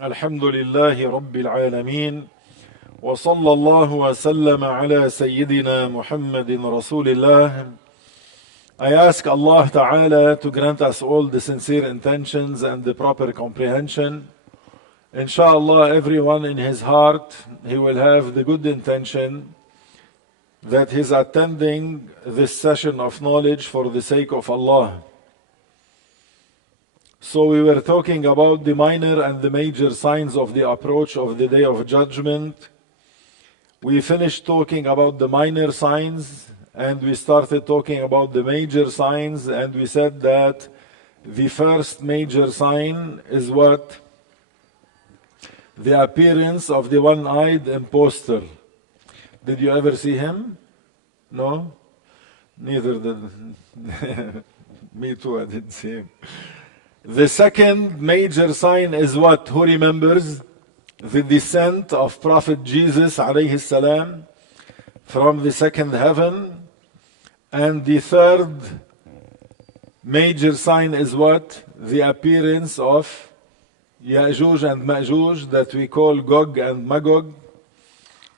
الحمد لله رب العالمين وصلى الله وسلم على سيدنا محمد رسول الله. I ask Allah Ta'ala to grant us all the sincere intentions and the proper comprehension. Inshallah, everyone in his heart, he will have the good intention that he's attending this session of knowledge for the sake of Allah. So we were talking about the minor and the major signs of the approach of the Day of Judgment. We finished talking about the minor signs and we started talking about the major signs, and we said that the first major sign is what? The appearance of the one-eyed impostor. Did you ever see him? No? Neither did. Me too, I didn't see him. The second major sign is what? Who remembers? The descent of Prophet Jesus alayhi salam from the second heaven. And the third major sign is what? The appearance of Ya'juj and Ma'juj that we call Gog and Magog.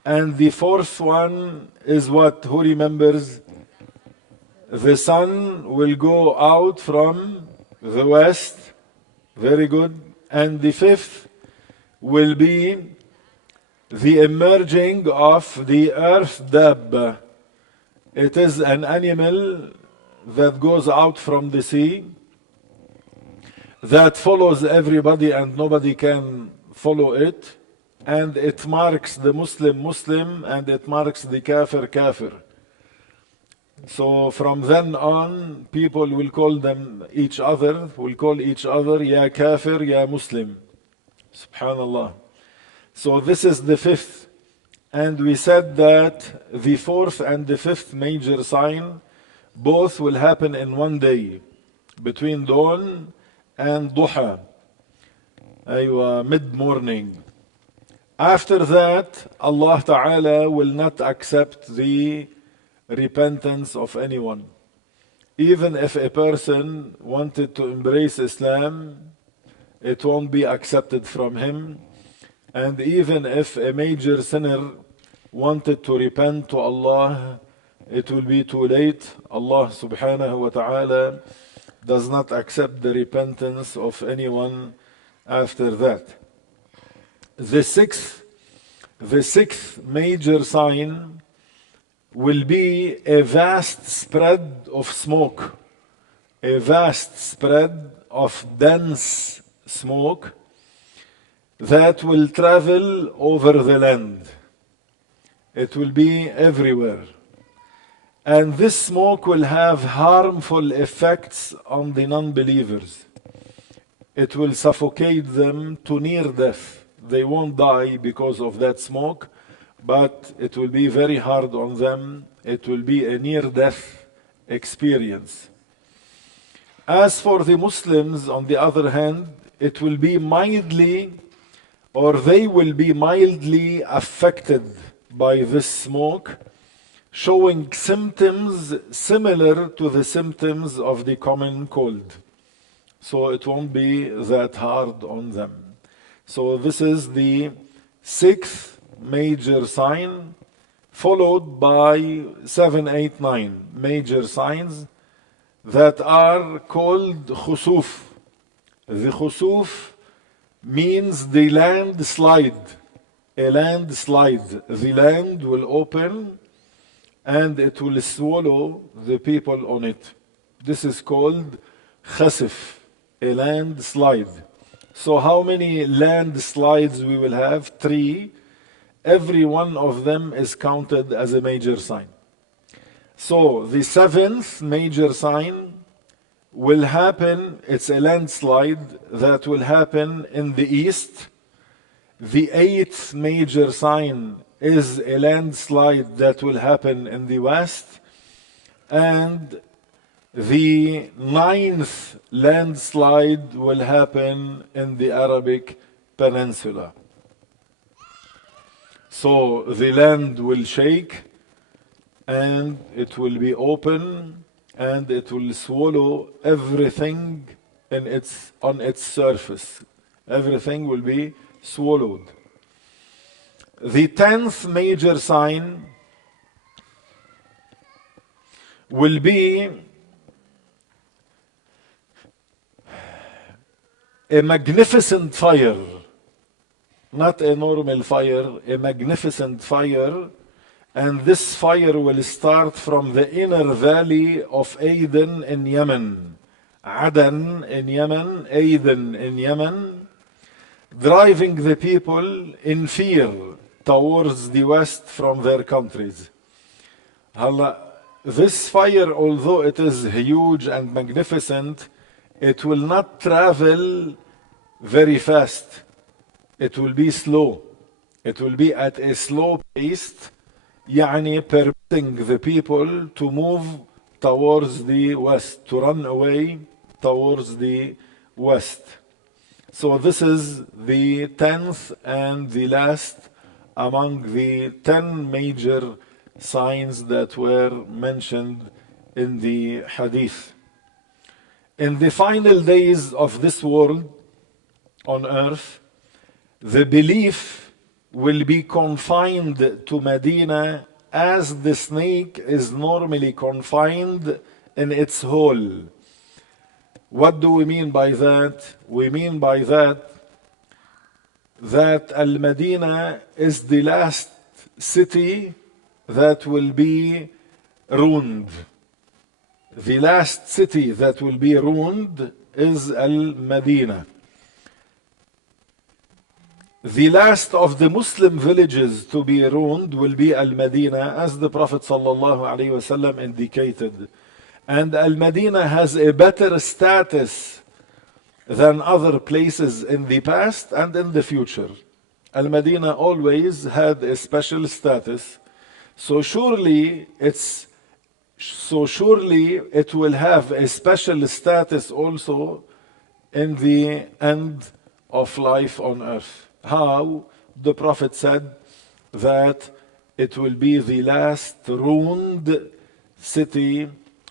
And the fourth one is what? Who remembers? The sun will go out from the west. Very good. And the fifth will be the emerging of the earth dabba. It is an animal that goes out from the sea, that follows everybody and nobody can follow it, and it marks the Muslim and it marks the kafir. So from then on, people will call each other ya kafir, ya Muslim. Subhanallah. So this is the fifth. And we said that the fourth and the fifth major sign, both will happen in one day, between dawn and duha, mid-morning. After that, Allah Ta'ala will not accept the repentance of anyone. Even if a person wanted to embrace Islam, it won't be accepted from him. And even if a major sinner wanted to repent to Allah, it will be too late. Allah subhanahu wa ta'ala does not accept the repentance of anyone after that. The sixth major sign will be a vast spread of smoke, a vast spread of dense smoke that will travel over the land. It will be everywhere. And this smoke will have harmful effects on the non-believers. It will suffocate them to near death. They won't die because of that smoke, but it will be very hard on them. It will be a near-death experience. As for the Muslims, on the other hand, it will be they will be mildly affected by this smoke, showing symptoms similar to the symptoms of the common cold. So it won't be that hard on them. So this is the sixth major sign, followed by 7, 8, 9 major signs that are called khusuf. The khusuf means the landslide. A landslide. The land will open and it will swallow the people on it. This is called khasif, a landslide. So how many landslides we will have? 3. Every one of them is counted as a major sign. So the 7th major sign will happen, it's a landslide that will happen in the east. The 8th major sign is a landslide that will happen in the west. And the 9th landslide will happen in the Arabic Peninsula. So the land will shake and it will be open and it will swallow everything on its surface. Everything will be swallowed. The 10th major sign will be a magnificent fire, not a normal fire, a magnificent fire. And this fire will start from the inner valley of Aden in Yemen. Aden in Yemen, Aden in Yemen, driving the people in fear towards the west from their countries. This fire, although it is huge and magnificent, it will not travel very fast. It will be slow. It will be at a slow pace, يعني permitting the people to move towards the west, to run away towards the west. So this is the 10th and the last among the 10 major signs that were mentioned in the hadith. In the final days of this world on earth, the belief will be confined to Medina as the snake is normally confined in its hole. What do we mean by that? We mean by that Al-Medina is the last city that will be ruined. The last city that will be ruined is Al-Medina. The last of the Muslim villages to be ruined will be Al-Medina, as the Prophet ﷺ indicated. And Al-Medina has a better status than other places in the past and in the future. Al-Medina always had a special status. So surely it will have a special status also in the end of life on earth. How? The Prophet said that it will be the last ruined city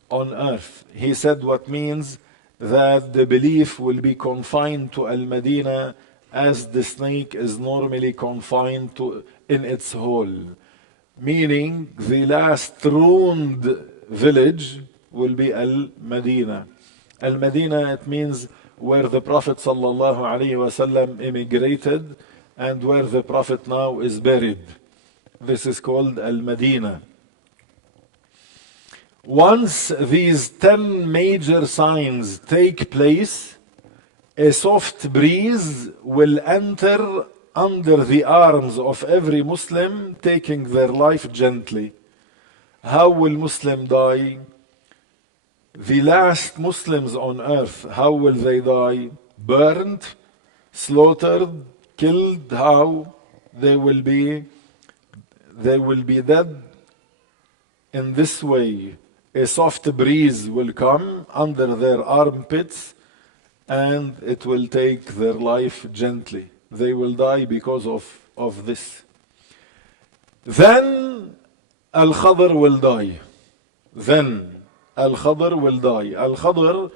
on earth. He said what means that the belief will be confined to Al-Medina as the snake is normally confined in its hole. Meaning the last ruined village will be Al-Medina. Al-Medina, it means where the Prophet ﷺ immigrated and where the Prophet now is buried. This is called Al-Medina. Once these 10 major signs take place, a soft breeze will enter under the arms of every Muslim, taking their life gently. How will Muslim die? The last Muslims on earth, how will they die? Burned, slaughtered, killed? How? They will be dead in this way. A soft breeze will come under their armpits and it will take their life gently. They will die because of this. Then Al-Khadr will die. Then Al-Khadr will die. Al-Khadr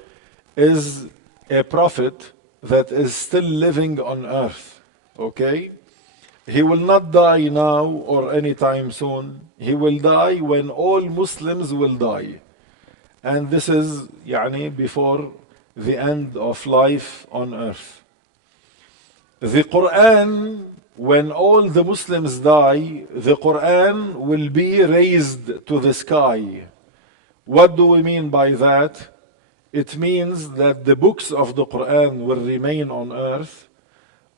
is a prophet that is still living on earth. Okay? He will not die now or anytime soon. He will die when all Muslims will die. And this is before the end of life on earth. The Quran, when all the Muslims die, the Quran will be raised to the sky. What do we mean by that? It means that the books of the Quran will remain on earth,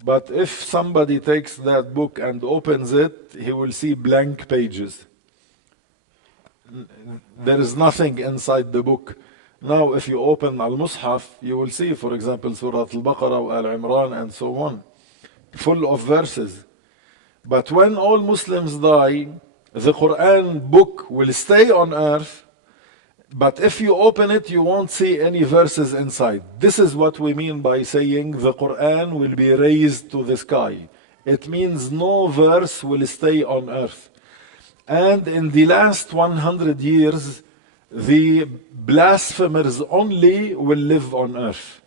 but if somebody takes that book and opens it, he will see blank pages. There is nothing inside the book. Now, if you open Al-Mushaf, you will see, for example, Surah Al-Baqarah or Al-Imran and so on, full of verses. But when all Muslims die, the Quran book will stay on earth, but if you open it, you won't see any verses inside. This is what we mean by saying the Quran will be raised to the sky. It means no verse will stay on earth. And in the last 100 years, the blasphemers only will live on earth.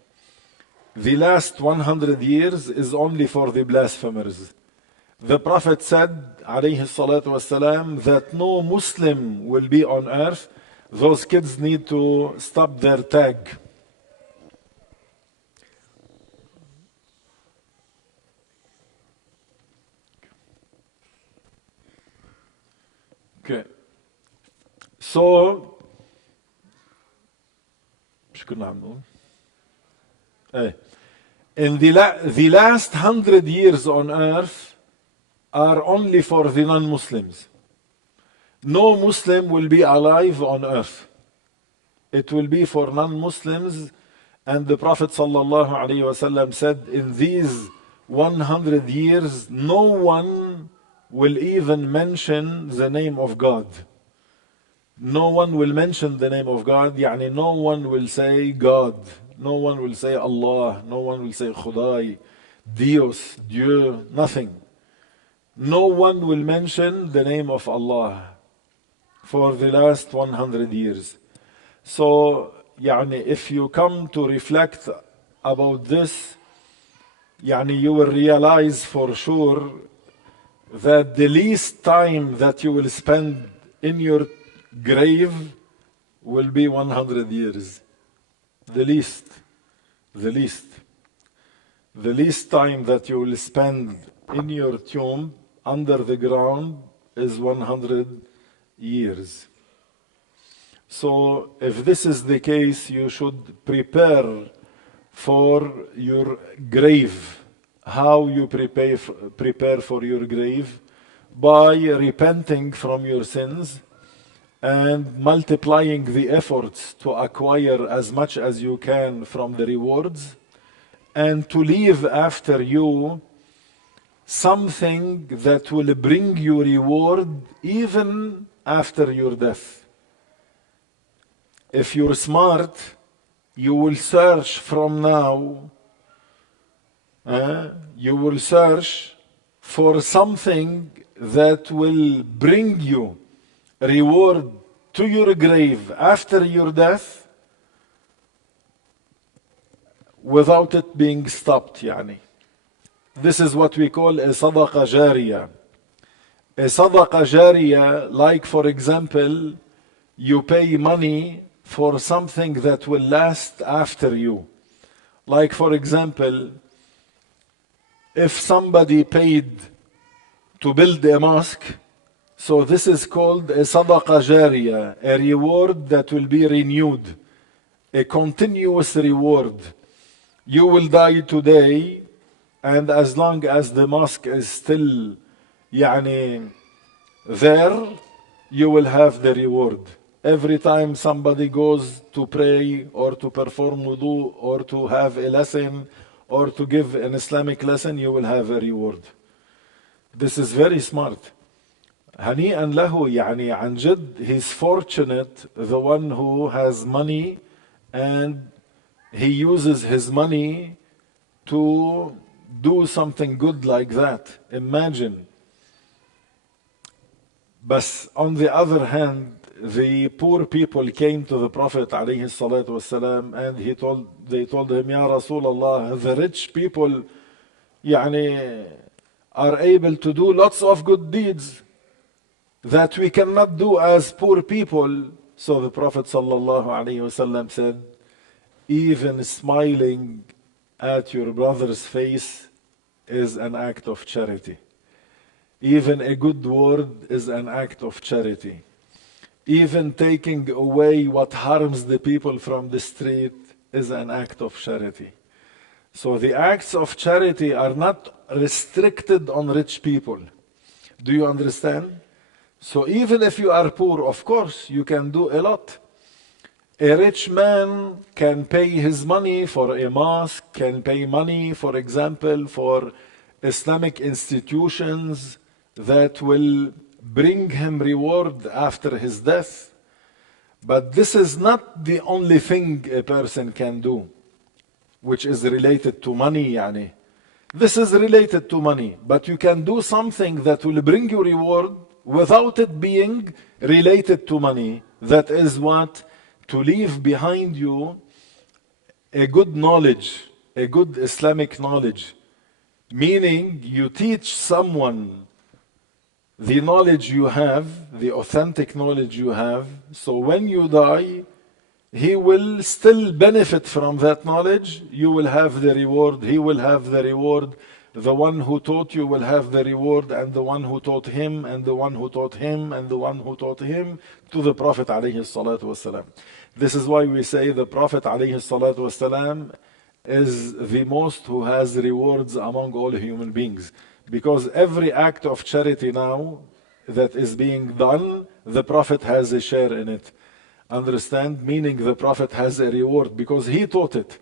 The last 100 years is only for the blasphemers. The Prophet said, alayhi salatu wasalam, that no Muslim will be on earth. Those kids need to stop their tag. Okay. So, مش كنا عم نقول؟ In the last 100 years on earth are only for the non-Muslims. No Muslim will be alive on earth. It will be for non-Muslims. And the Prophet ﷺ said, in these 100 years, no one will even mention the name of God. No one will mention the name of God. Yani no one will say God. No one will say Allah. No one will say Khudai, Dios, Dieu, nothing. No one will mention the name of Allah for the last 100 years. So, يعني, if you come to reflect about this, يعني, you will realize for sure that the least time that you will spend in your grave will be 100 years. The least time that you will spend in your tomb under the ground is 100 years. So if this is the case, you should prepare for your grave. How you prepare for your grave? By repenting from your sins and multiplying the efforts to acquire as much as you can from the rewards, and to leave after you something that will bring you reward even after your death. If you're smart, you will search from now, you will search for something that will bring you reward to your grave after your death without it being stopped. Yani. This is what we call a sadaqa jariyah. A sadaqa jariyah, like for example, you pay money for something that will last after you. Like for example, if somebody paid to build a mosque, so this is called a sadaqa jariyah, a reward that will be renewed, a continuous reward. You will die today, and as long as the mosque is still يعني, there, you will have the reward. Every time somebody goes to pray or to perform wudu or to have a lesson or to give an Islamic lesson, you will have a reward. This is very smart. هنيئا له, يعني عن جد, he's fortunate, the one who has money and he uses his money to do something good like that. Imagine. But on the other hand, the poor people came to the Prophet alayhi salatu wasalam, and they told him, Ya Rasulullah, the rich people يعني, are able to do lots of good deeds that we cannot do as poor people. So the Prophet sallallahu alayhi wasallam said, even smiling at your brother's face is an act of charity. Even a good word is an act of charity. Even taking away what harms the people from the street is an act of charity. So the acts of charity are not restricted on rich people. Do you understand? So even if you are poor, of course, you can do a lot. A rich man can pay his money for a mosque, can pay money, for example, for Islamic institutions that will bring him reward after his death. But this is not the only thing a person can do, which is related to money. Yani. This is related to money, but you can do something that will bring you reward without it being related to money. That is what? To leave behind you a good knowledge a good Islamic knowledge. Meaning, you teach someone the knowledge you have, the authentic knowledge you have, so when you die, he will still benefit from that knowledge. You will have the reward, he will have the reward, the one who taught you will have the reward, and the one who taught him, and the one who taught him, and the one who taught him, to the Prophet alayhi salatu wasalam. This is why we say the Prophet alayhi salatu wasalam is the most who has rewards among all human beings. Because every act of charity now that is being done, the Prophet has a share in it. Understand? Meaning the Prophet has a reward because he taught it.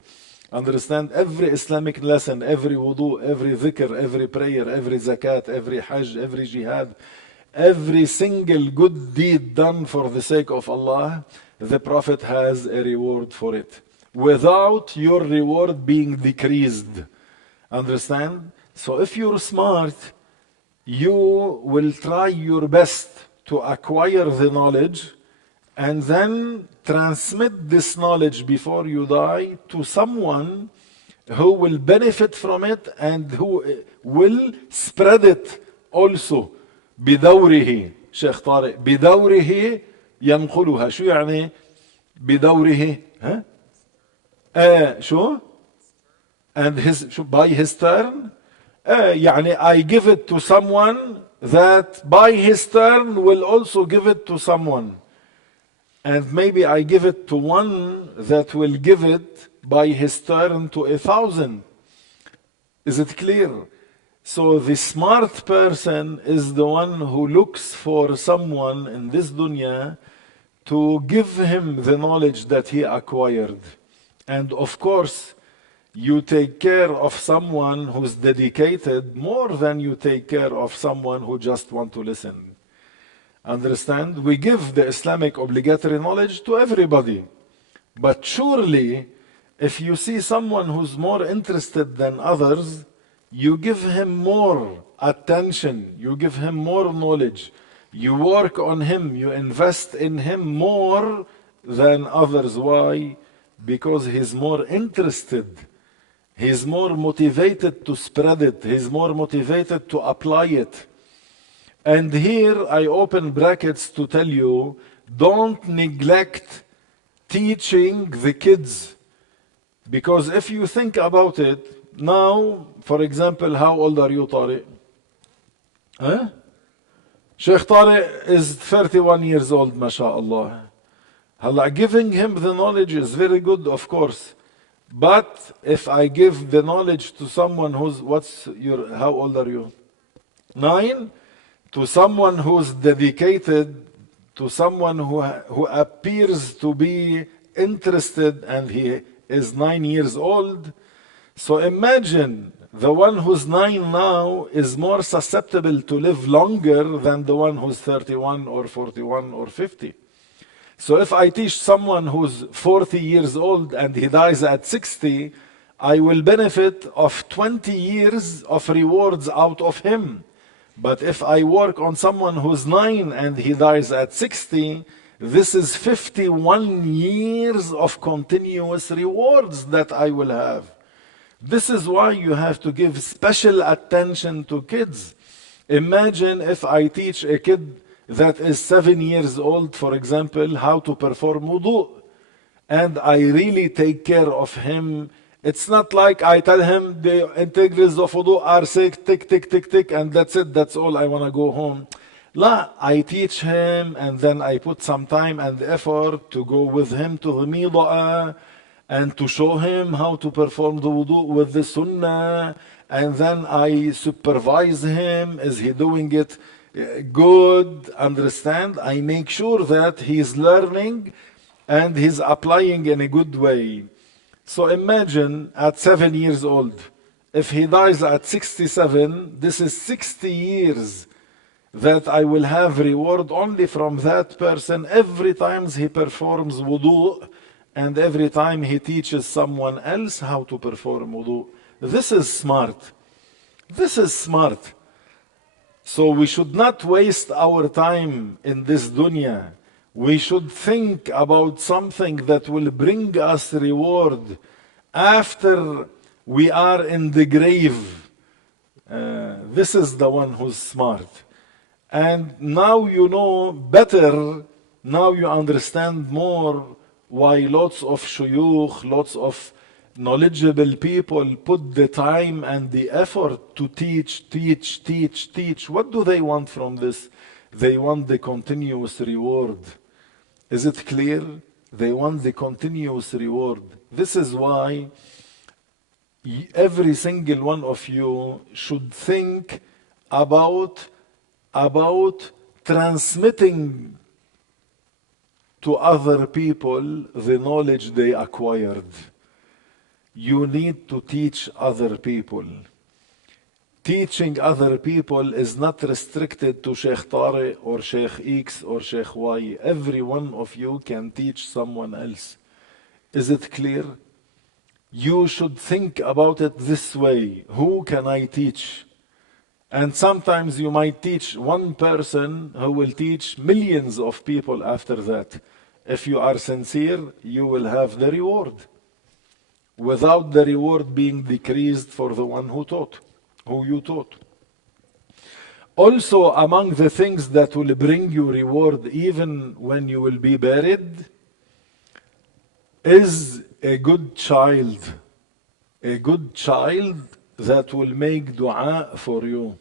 Understand? Every Islamic lesson, every wudu, every dhikr, every prayer, every zakat, every hajj, every jihad, every single good deed done for the sake of Allah, the Prophet has a reward for it. Without your reward being decreased. Understand? So if you're smart, you will try your best to acquire the knowledge and then transmit this knowledge before you die to someone who will benefit from it and who will spread it also. بدوره شيخ طارق بدوره ينقلها. شو يعني بدوره؟ ها؟ شو؟ And by his turn? يعني I give it to someone that by his turn will also give it to someone. And maybe I give it to one that will give it by his turn to 1,000. Is it clear? So the smart person is the one who looks for someone in this dunya to give him the knowledge that he acquired. And of course, you take care of someone who's dedicated more than you take care of someone who just want to listen. Understand? We give the Islamic obligatory knowledge to everybody. But surely, if you see someone who's more interested than others, you give him more attention, you give him more knowledge, you work on him, you invest in him more than others. Why? Because he's more interested. He's more motivated to spread it. He's more motivated to apply it. And here I open brackets to tell you, don't neglect teaching the kids. Because if you think about it, now, for example, how old are you, Tariq? Huh? Sheikh Tariq is 31 years old, mashallah. Giving him the knowledge is very good, of course. But if I give the knowledge to someone how old are you? 9? To someone who's dedicated, to someone who appears to be interested and he is 9 years old. So imagine the one who's 9 now is more susceptible to live longer than the one who's 31 or 41 or 50. So if I teach someone who's 40 years old and he dies at 60, I will benefit of 20 years of rewards out of him. But if I work on someone who's 9 and he dies at 60, this is 51 years of continuous rewards that I will have. This is why you have to give special attention to kids. Imagine if I teach a kid that is 7 years old, for example, how to perform wudu, and I really take care of him. It's not like I tell him the integrals of wudu are 6, tick, tick, tick, tick, and that's it, that's all, I want to go home. La, I teach him, and then I put some time and effort to go with him to the mida'ah, and to show him how to perform the wudu with the sunnah, and then I supervise him. Is he doing it good? Understand? I make sure that he's learning and he's applying in a good way. So imagine at 7 years old, if he dies at 67, this is 60 years that I will have reward only from that person every time he performs wudu and every time he teaches someone else how to perform wudu. This is smart. This is smart. So we should not waste our time in this dunya. We should think about something that will bring us reward after We are in the grave. This is the one who's smart. And now you know better, now you understand more why lots of shuyukh, lots of knowledgeable people put the time and the effort to teach. What do they want from this? They want the continuous reward. Is it clear? They want the continuous reward. This is why every single one of you should think about transmitting to other people the knowledge they acquired. You need to teach other people. Teaching other people is not restricted to Sheikh Tariq or Sheikh X or Sheikh Y. Every one of you can teach someone else. Is it clear? You should think about it this way. Who can I teach? And sometimes you might teach one person who will teach millions of people after that. If you are sincere, you will have the reward, without the reward being decreased for the one who you taught. Also, among the things that will bring you reward even when you will be buried is a good child. A good child that will make dua for you.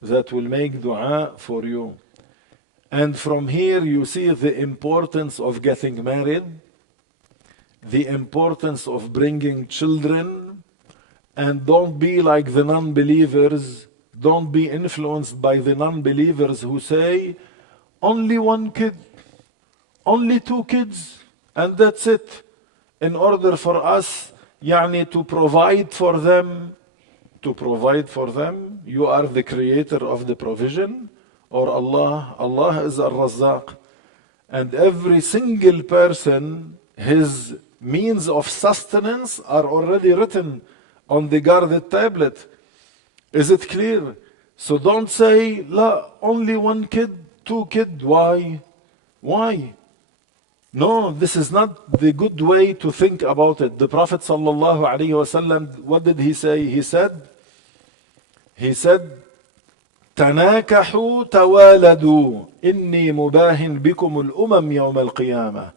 That will make dua for you. And from here you see the importance of getting married, the importance of bringing children, and don't be like the non-believers. Don't be influenced by the non-believers who say, only one kid, only 2 kids, and that's it. In order for us, to provide for them, you are the creator of the provision, or Allah is Ar-Razzaq. And every single person, his means of sustenance are already written on the guarded tablet. Is it clear? So don't say, La, only 1 kid, 2 kids. Why? No, this is not the good way to think about it. The Prophet ﷺ, what did he say? He said, تناكحوا توالدوا إني مباهن بكم الأمم يوم القيامة.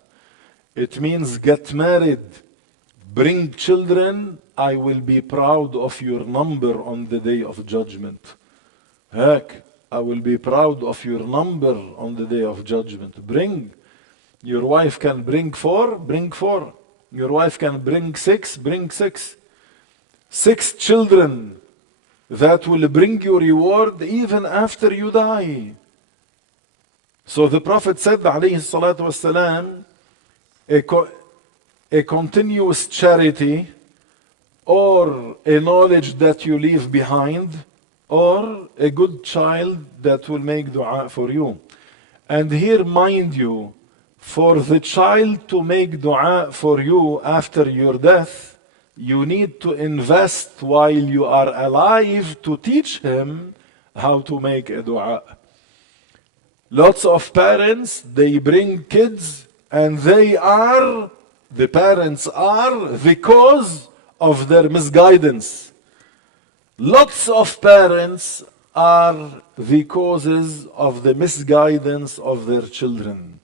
It means get married, bring children, I will be proud of your number on the day of judgment. Heck, I will be proud of your number on the day of judgment. Bring. Your wife can bring 4, bring 4. Your wife can bring 6, bring 6. 6 children that will bring you reward even after you die. So the Prophet said, alayhi salatu wasalam, a continuous charity, or a knowledge that you leave behind, or a good child that will make dua for you. And here, mind you, for the child to make dua for you after your death, you need to invest while you are alive to teach him how to make a dua. Lots of parents, they bring kids and the parents are the cause of their misguidance. Lots of parents are the causes of the misguidance of their children.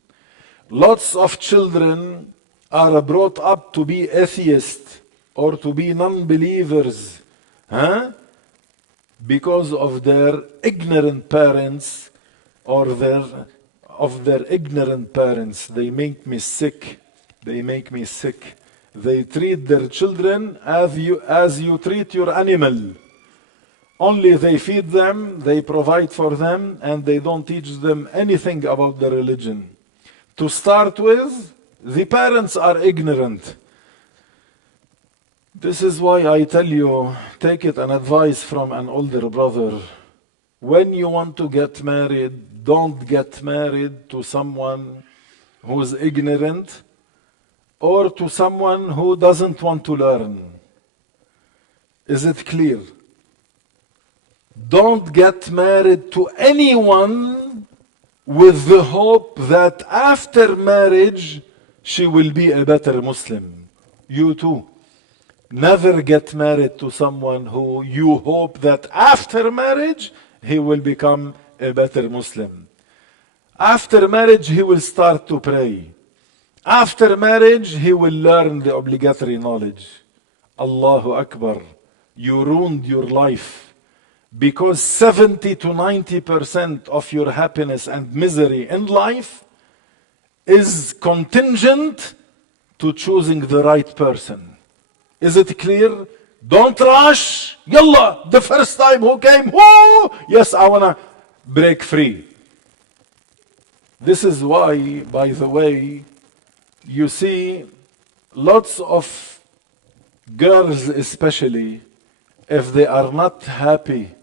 Lots of children are brought up to be atheists or to be non-believers, because of their ignorant parents of their ignorant parents. They make me sick. They treat their children as you treat your animal. Only they feed them, they provide for them, and they don't teach them anything about the religion. To start with, the parents are ignorant. This is why I tell you, take it an advice from an older brother. When you want to get married, don't get married to someone who's ignorant or to someone who doesn't want to learn. Is it clear? Don't get married to anyone with the hope that after marriage she will be a better Muslim. You too. Never get married to someone who you hope that after marriage he will become a better Muslim. After marriage he will start to pray. After marriage he will learn the obligatory knowledge. Allahu Akbar. You ruined your life. Because 70 to 90% of your happiness and misery in life is contingent to choosing the right person. Is it clear? Don't rush. Yalla, the first time who came, whoo, yes, I want to break free. This is why, by the way, you see lots of girls especially, if they are not happy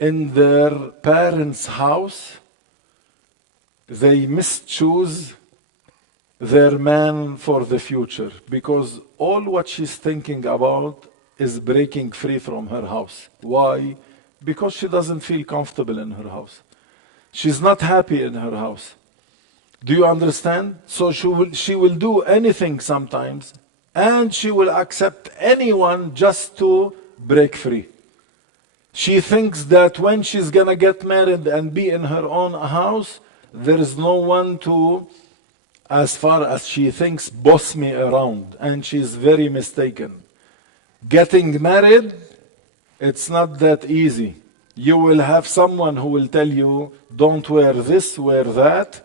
in their parents' house, they mischoose their man for the future, because all what she's thinking about is breaking free from her house. Why? Because she doesn't feel comfortable in her house. She's not happy in her house. Do you understand? So she will do anything sometimes, and she will accept anyone just to break free. She thinks that when she's gonna get married and be in her own house, there is no one to, as far as she thinks, boss me around. And she's very mistaken. Getting married, it's not that easy. You will have someone who will tell you, don't wear this, wear that.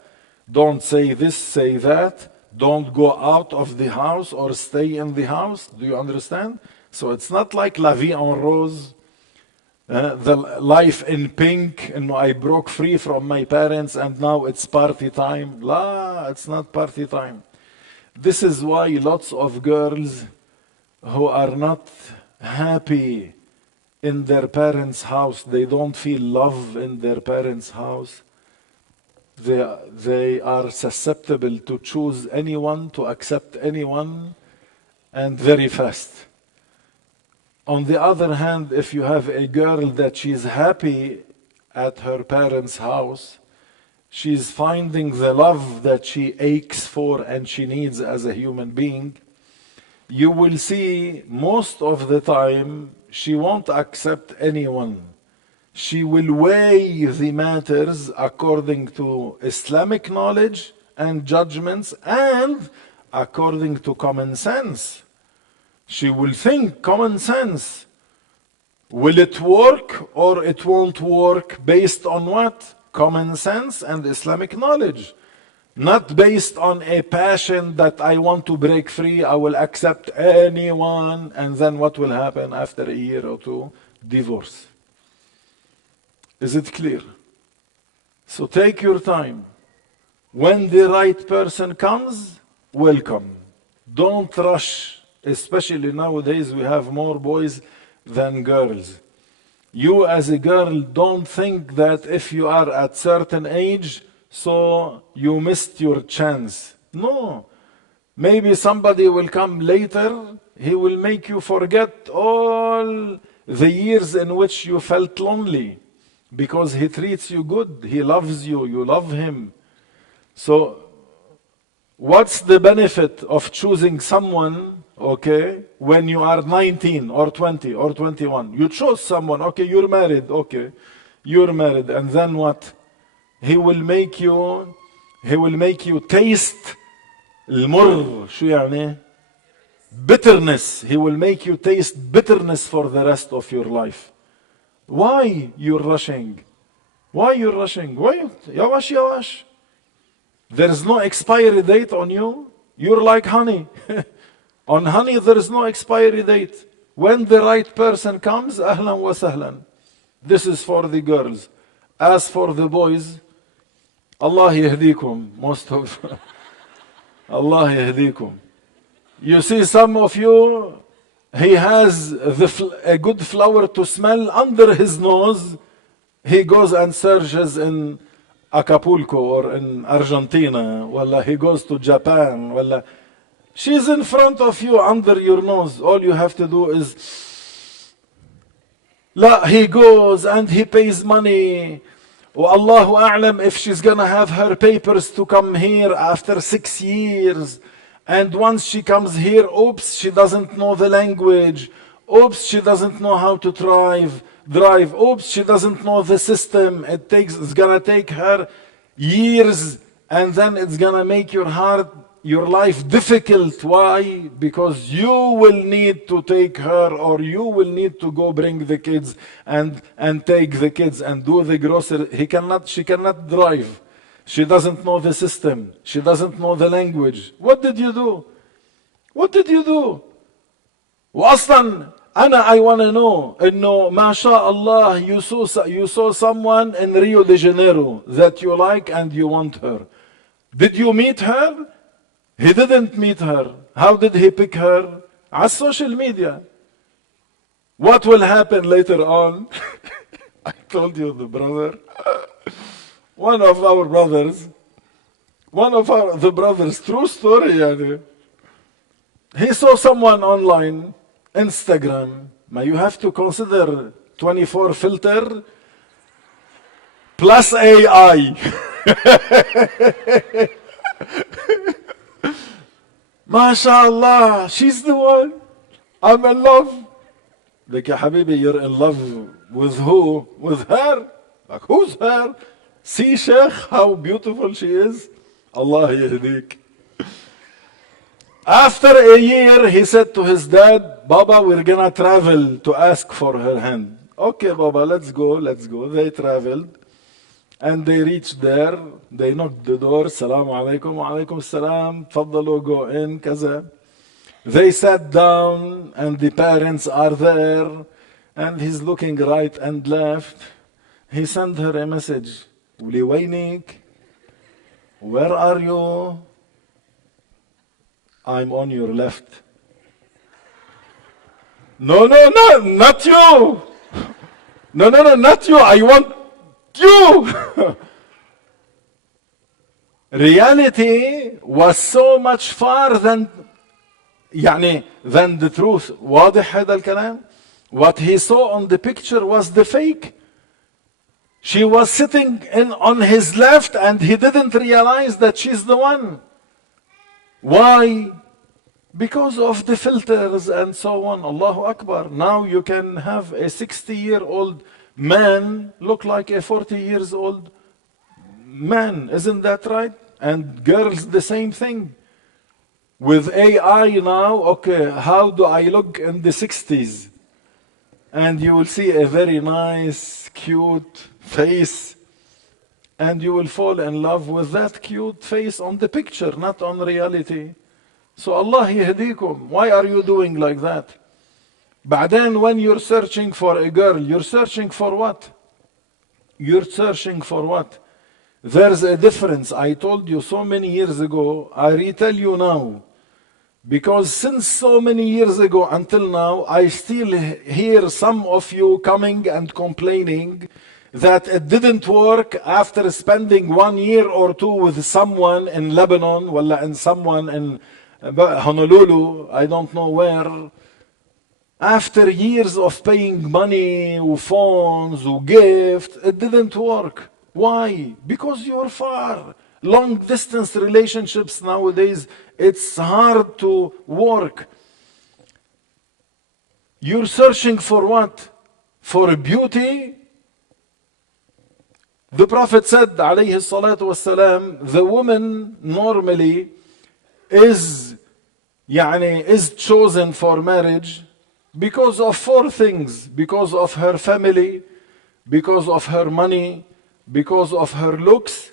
Don't say this, say that. Don't go out of the house or stay in the house. Do you understand? So it's not like La Vie en Rose, the life in pink, and I broke free from my parents and now it's party time. La, it's not party time. This is why lots of girls who are not happy in their parents' house, they don't feel love in their parents' house, they are susceptible to choose anyone, to accept anyone, and very fast. On the other hand, if you have a girl that she's happy at her parents' house, she's finding the love that she aches for and she needs as a human being, you will see most of the time she won't accept anyone. She will weigh the matters according to Islamic knowledge and judgments and according to common sense. She will think common sense. Will it work or it won't work based on what? Common sense and Islamic knowledge. Not based on a passion that I want to break free, I will accept anyone, and then what will happen after a year or two? Divorce. Is it clear? So take your time. When the right person comes, welcome. Don't rush. Especially nowadays, we have more boys than girls. You as a girl, don't think that if you are at certain age, so you missed your chance. No. Maybe somebody will come later, he will make you forget all the years in which you felt lonely, because he treats you good, he loves you, you love him. So, what's the benefit of choosing someone, okay, when you are 19 or 20 or 21? You chose someone, okay, you're married, okay, you're married, and then what? He will make you taste المر. شو يعني? Bitterness. He will make you taste bitterness for the rest of your life. Why you're rushing? Why you're rushing? Why? Yawash, yawash. There's no expiry date on you. You're like honey. On honey, there is no expiry date. When the right person comes, ahlan wa sahlan. This is for the girls. As for the boys, Allah yahdikum. Most of Allah yahdikum. You see some of you, he has a good flower to smell under his nose. He goes and searches in Acapulco or in Argentina. Wallah, he goes to Japan. Wallah. She's in front of you under your nose. All you have to do is, la, he goes and he pays money. Allahu a'lam if she's gonna have her papers to come here after 6 years. And once she comes here, oops, she doesn't know the language. Oops, she doesn't know how to drive. Oops, she doesn't know the system. It's gonna take her years, and then it's gonna make your life difficult. Why? Because you will need to take her, or you will need to go bring the kids and take the kids and do the grocery. She cannot drive. She doesn't know the system. She doesn't know the language. What did you do? What did you do? وأصلا I want to know إنه ما شاء الله you saw someone in Rio de Janeiro that you like and you want her. Did you meet her? He didn't meet her. How did he pick her? على social media. What will happen later on? I told you the brother. One of the brothers, true story, يعني. He saw someone online, Instagram. Now you have to consider 24 filter plus AI. MashaAllah, she's the one. I'm in love. Like, ya habibi, you're in love with who? With her? Like, who's her? See, Sheikh, how beautiful she is. Allah yahdik. After a year, he said to his dad, Baba, we're gonna travel to ask for her hand. Okay, Baba, let's go. They traveled. And they reached there. They knocked the door. Salaam alaikum, wa alaikum salam. Tfaddalu, go in, kaza. They sat down, and the parents are there. And he's looking right and left. He sent her a message. Uli waynik? Where are you? I'm on your left. No, not you. No, not you. I want you. Reality was so much far than the truth. واضح هذا الكلام? What he saw on the picture was the fake. She was sitting on his left and he didn't realize that she's the one. Why? Because of the filters and so on. Allahu Akbar. Now you can have a 60-year-old man look like a 40 years old man. Isn't that right? And girls the same thing. With AI now, okay, how do I look in the 60s? And you will see a very nice, cute face. And you will fall in love with that cute face on the picture, not on reality. So Allah yahdikum. Why are you doing like that? Then when you're searching for a girl, you're searching for what? You're searching for what? There's a difference. I told you so many years ago. I retell you now. Because since so many years ago until now, I still hear some of you coming and complaining that it didn't work after spending 1 year or two with someone in Lebanon, and someone in Honolulu, I don't know where. After years of paying money, phones, gifts, it didn't work. Why? Because you're far. Long distance relationships nowadays, it's hard to work. You're searching for what? For beauty? The Prophet said, alayhi salatu wassalam, the woman normally is chosen for marriage because of 4 things. Because of her family, because of her money, because of her looks,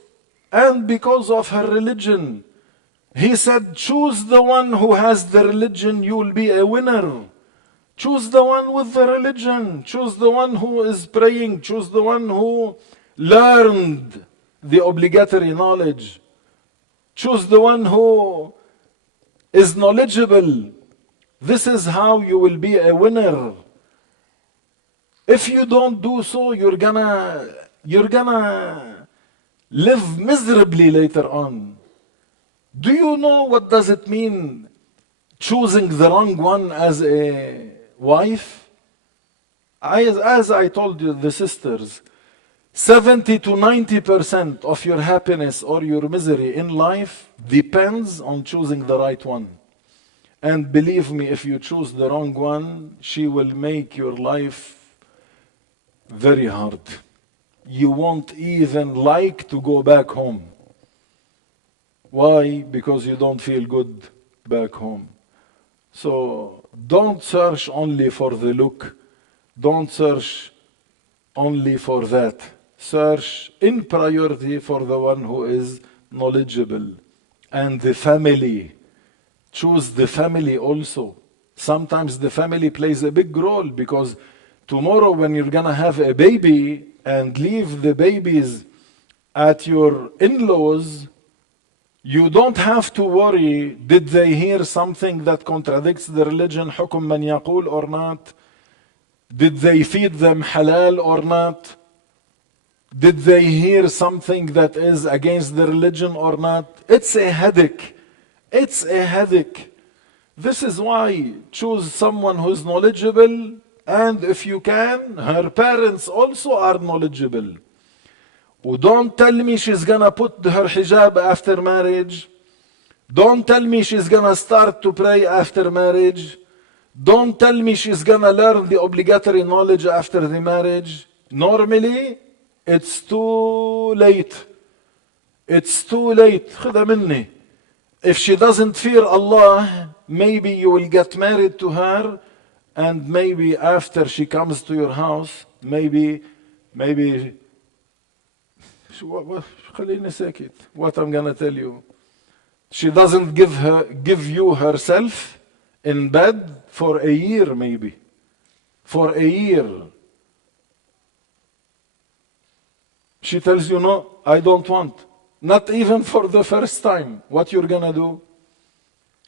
and because of her religion. He said, choose the one who has the religion, you will be a winner. Choose the one with the religion. Choose the one who is praying. Choose the one who learned the obligatory knowledge. Choose the one who is knowledgeable. This is how you will be a winner. If you don't do so, you're gonna live miserably later on. Do you know what does it mean choosing the wrong one as a wife? As I told you, the sisters, 70 to 90% of your happiness or your misery in life depends on choosing the right one. And believe me, if you choose the wrong one, she will make your life very hard. You won't even like to go back home. Why? Because you don't feel good back home. So don't search only for the look. Don't search only for that. Search in priority for the one who is knowledgeable. And the family. Choose the family also. Sometimes the family plays a big role, because tomorrow when you're gonna have a baby and leave the babies at your in-laws, you don't have to worry, did they hear something that contradicts the religion, حكم من يقول or not? Did they feed them halal or not? Did they hear something that is against the religion or not? It's a headache. It's a headache. This is why choose someone who's knowledgeable, and if you can, her parents also are knowledgeable. Don't tell me she's gonna put her hijab after marriage. Don't tell me she's gonna start to pray after marriage. Don't tell me she's gonna learn the obligatory knowledge after the marriage. Normally, it's too late. It's too late. خدها مني. If she doesn't fear Allah, maybe you will get married to her, and maybe after she comes to your house, maybe خليني ساكت. What I'm gonna tell you. She doesn't give you herself in bed for a year, maybe. For a year. She tells you, no, I don't want. Not even for the first time. What you're gonna do?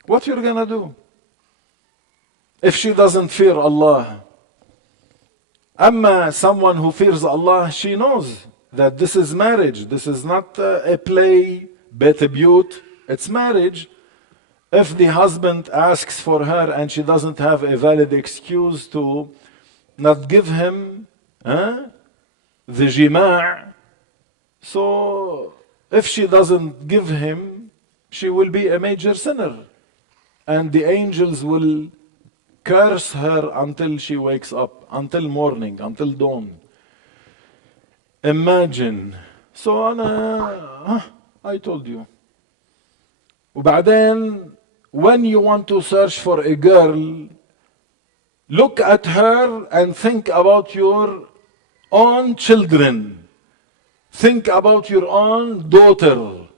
What you're gonna do? If she doesn't fear Allah. Amma someone who fears Allah, she knows that this is marriage. This is not a play, bet a beaut. It's marriage. If the husband asks for her and she doesn't have a valid excuse to not give him the jima', so if she doesn't give him, she will be a major sinner. And the angels will curse her until she wakes up, until morning, until dawn. Imagine. So I told you. وبعدين, when you want to search for a girl, look at her and think about your own children. Think about your own daughter.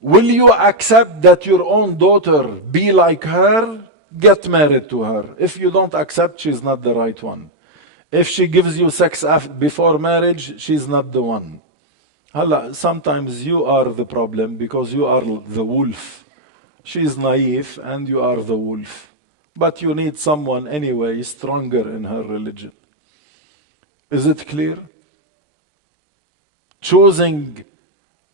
Will you accept that your own daughter be like her? Get married to her. If you don't accept, she's not the right one. If she gives you sex before marriage, she's not the one. Sometimes you are the problem because you are the wolf. She's naive and you are the wolf. But you need someone anyway stronger in her religion. Is it clear? Choosing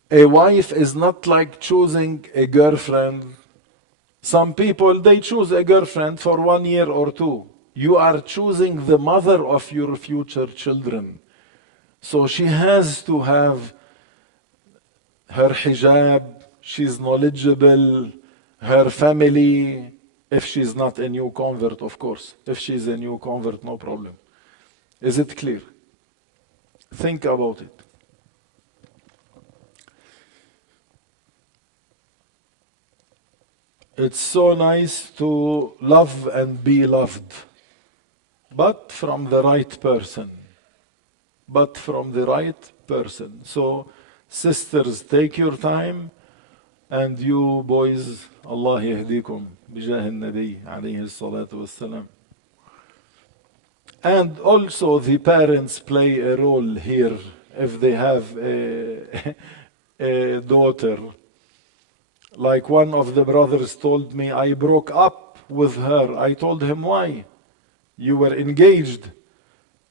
a wife is not like choosing a girlfriend. Some people, they choose a girlfriend for 1 year or 2. You are choosing the mother of your future children. So she has to have her hijab, she's knowledgeable, her family, if she's not a new convert, of course. If she's a new convert, no problem. Is it clear? Think about it. It's so nice to love and be loved, but from the right person. But from the right person. So, sisters, take your time, and you boys, Allah yahdikum, bijah al-Nabi, alayhi salatu wassalam. And also the parents play a role here if they have a daughter. Like one of the brothers told me, I broke up with her. I told him, why? You were engaged.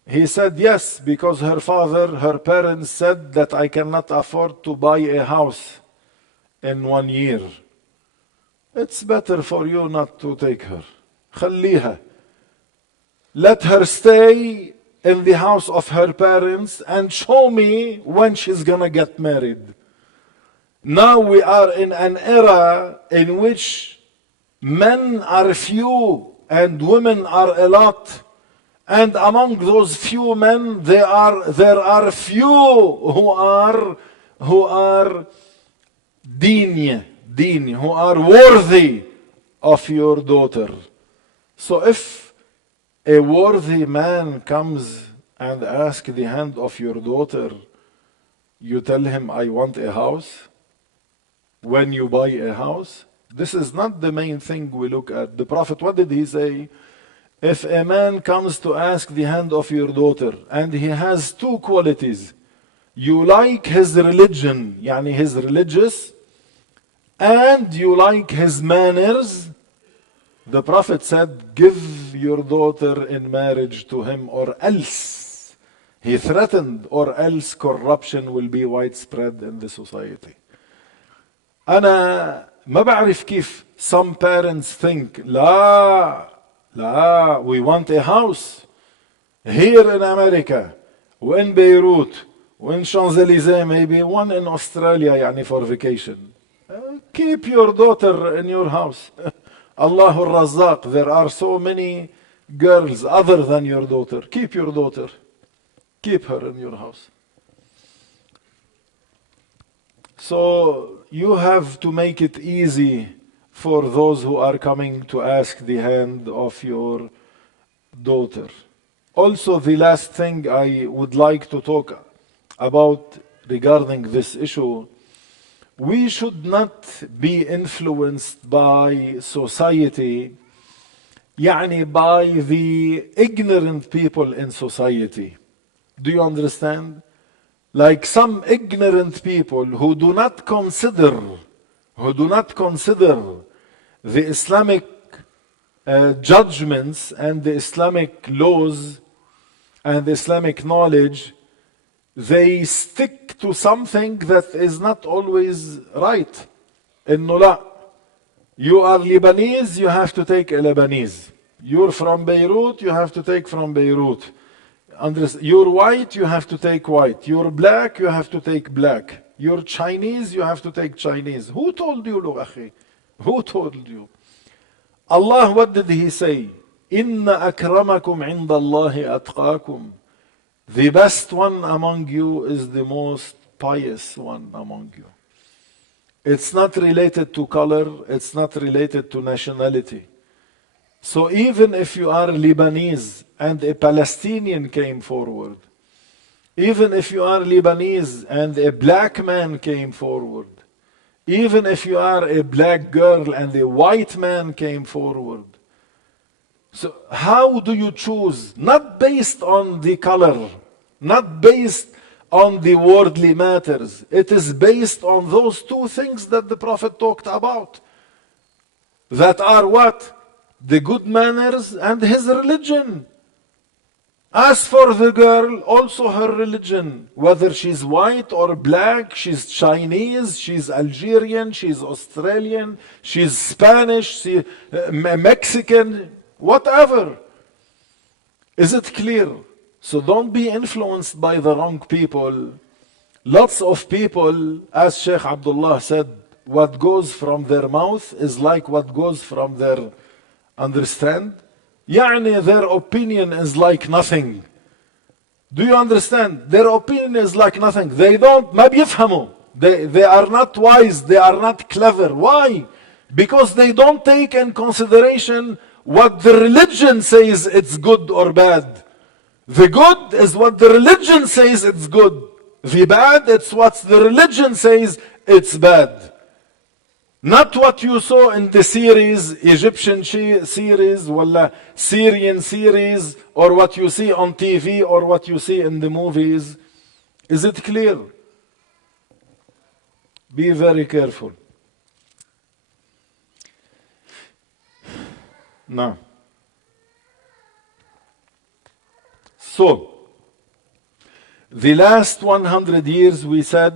He said, yes, because her parents said that I cannot afford to buy a house in 1 year. It's better for you not to take her. خليها. Let her stay in the house of her parents and show me when she's gonna get married. Now we are in an era in which men are few and women are a lot. And among those few men, there are few who are deen, who are worthy of your daughter. So if a worthy man comes and asks the hand of your daughter, you tell him, I want a house. When you buy a house, this is not the main thing we look at. The Prophet, what did he say? If a man comes to ask the hand of your daughter and he has two qualities, you like his religion, yani his religious, and you like his manners, the Prophet said, give your daughter in marriage to him or else. He threatened, or else corruption will be widespread in the society. أنا ما بعرف كيف some parents think لا we want a house here in America وin Beirut وin Champs-Élysées, maybe one in Australia يعني for vacation. Keep your daughter in your house. Allahu Razzaq, there are so many girls other than your daughter. Keep your daughter. Keep her in your house. So you have to make it easy for those who are coming to ask the hand of your daughter. Also, the last thing I would like to talk about regarding this issue, we should not be influenced by society, يعني by the ignorant people in society. Do you understand? Like some ignorant people who do not consider the Islamic judgments and the Islamic laws and the Islamic knowledge, they stick to something that is not always right. إنه لا, you are Lebanese, you have to take a Lebanese. You're from Beirut, you have to take from Beirut. You're white, you have to take white. You're black, you have to take black. You're Chinese, you have to take Chinese. Who told you, lo akhi? Who told you? Allah, what did He say? Inna akramakum inda Allahi atqakum. The best one among you is the most pious one among you. It's not related to color, it's not related to nationality. So even if you are Lebanese and a Palestinian came forward, even if you are Lebanese and a black man came forward, even if you are a black girl and a white man came forward, so how do you choose? Not based on the color, not based on the worldly matters. It is based on those two things that the Prophet talked about. That are what? The good manners and his religion. As for the girl, also her religion. Whether she's white or black, she's Chinese, she's Algerian, she's Australian, she's Spanish, Mexican, whatever. Is it clear? So don't be influenced by the wrong people. Lots of people, as Sheikh Abdullah said, what goes from their mouth is like what goes from their, understand? يعني their opinion is like nothing. Do you understand? Their opinion is like nothing. They don't, ما بيفهموا. They are not wise, they are not clever. Why? Because they don't take in consideration what the religion says it's good or bad. The good is what the religion says it's good. The bad, it's what the religion says it's bad. Not what you saw in the series, Egyptian series, or Syrian series, or what you see on TV, or what you see in the movies. Is it clear? Be very careful. Now, so, the last 100 years we said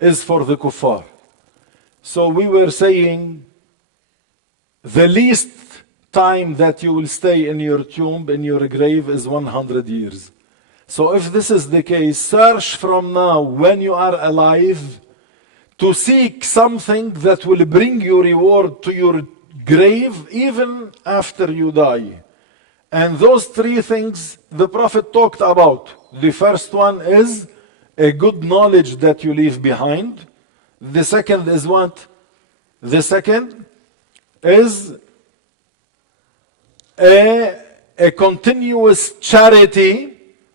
is for the kuffar. So we were saying the least time that you will stay in your tomb, in your grave, is 100 years. So if this is the case, search from now when you are alive to seek something that will bring you reward to your grave even after you die. And those three things the Prophet talked about. The first one is a good knowledge that you leave behind. The second is what? The second is a continuous charity,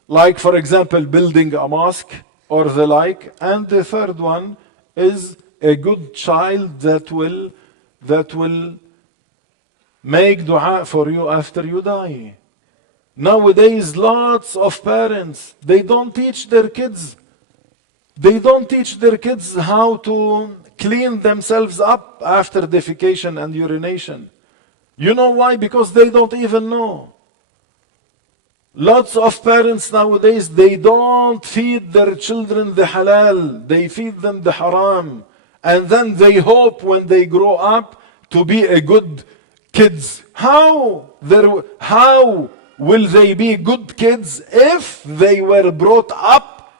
like for example building a mosque or the like. And the third one is a good child that will make dua for you after you die. Nowadays, lots of parents, they don't teach their kids. They don't teach their kids how to clean themselves up after defecation and urination. You know why? Because they don't even know. Lots of parents nowadays, they don't feed their children the halal. They feed them the haram. And then they hope when they grow up to be a good kids. How will they be good kids if they were brought up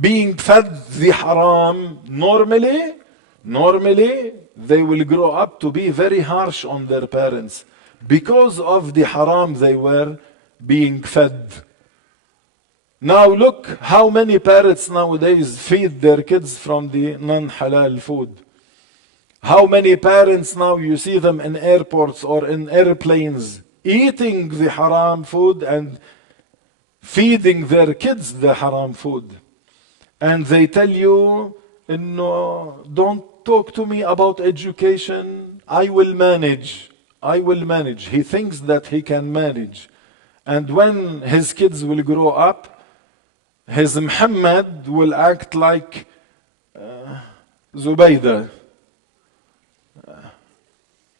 being fed the haram? Normally, they will grow up to be very harsh on their parents because of the haram they were being fed. Now look how many parents nowadays feed their kids from the non-halal food. How many parents now you see them in airports or in airplanes eating the haram food and feeding their kids the haram food. And they tell you, no, don't talk to me about education. I will manage. He thinks that he can manage. And when his kids will grow up, his Muhammad will act like Zubaydah.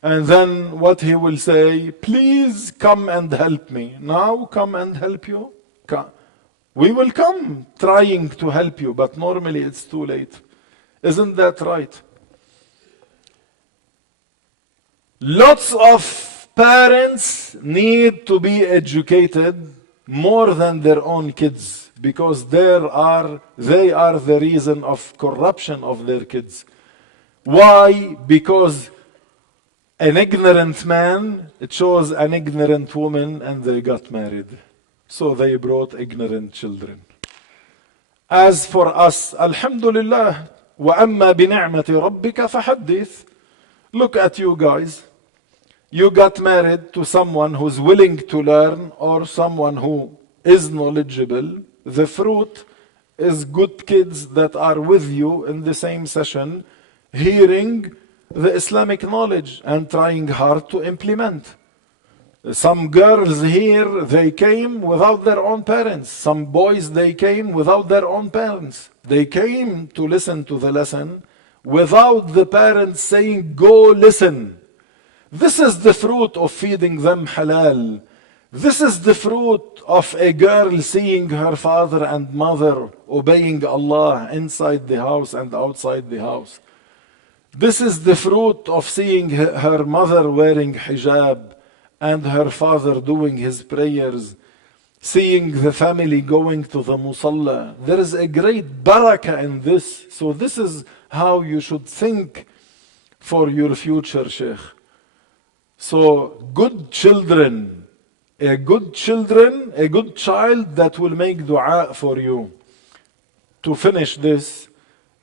And then what he will say, please come and help me. Now come and help you. We will come trying to help you, but normally it's too late. Isn't that right? Lots of parents need to be educated more than their own kids because they are the reason of corruption of their kids. Why? Because an ignorant man chose an ignorant woman and they got married. So they brought ignorant children. As for us, Alhamdulillah, وَأَمَّا بِنِعْمَةِ رَبِّكَ فَحَدِّثْ. Look at you guys. You got married to someone who's willing to learn or someone who is knowledgeable. The fruit is good kids that are with you in the same session, hearing the Islamic knowledge and trying hard to implement. Some girls here, they came without their own parents. Some boys, they came without their own parents. They came to listen to the lesson without the parents saying, go listen. This is the fruit of feeding them halal. This is the fruit of a girl seeing her father and mother obeying Allah inside the house and outside the house. This is the fruit of seeing her mother wearing hijab and her father doing his prayers, seeing the family going to the musalla. There is a great barakah in this. So this is how you should think for your future, Sheikh. So good children, a good child that will make dua for you. To finish this,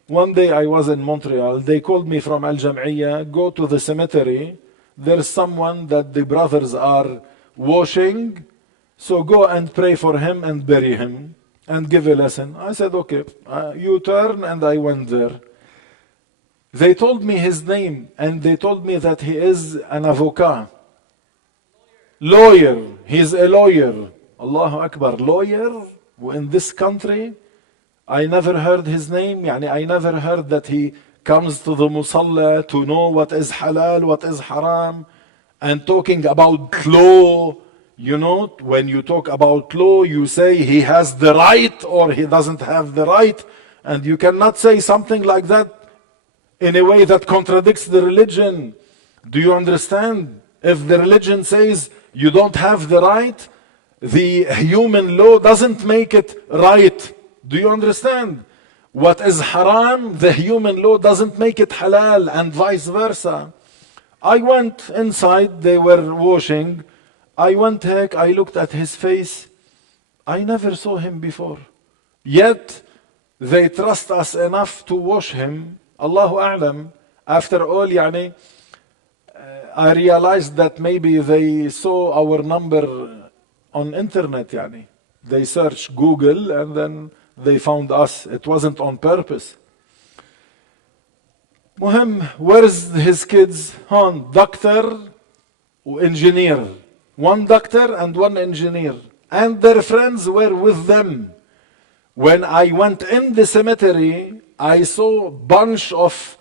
one day I was in Montreal. They called me from Al Jam'iyya, go to the cemetery. There's someone that the brothers are washing. So go and pray for him and bury him and give a lesson. I said, okay, you turn, and I went there. They told me his name and they told me that he is an avocat. Lawyer. He's a lawyer. Allahu Akbar. Lawyer in this country. I never heard his name. I never heard that he comes to the musalla to know what is halal, what is haram, and talking about law. You know, when you talk about law, you say he has the right or he doesn't have the right. And you cannot say something like that in a way that contradicts the religion. Do you understand? If the religion says you don't have the right, The human law doesn't make it right. Do you understand? What is haram, the human law doesn't make it halal, and vice versa. I went inside, they were washing. I went back, I looked at his face. I never saw him before. Yet, they trust us enough to wash him. Allahu A'lam. After all, يعني, I realized that maybe they saw our number on internet. يعني. They searched Google and then they found us. It wasn't on purpose. Muhim, where's his kids? Doctor or engineer. One doctor and one engineer. And their friends were with them. When I went in the cemetery, I saw a bunch of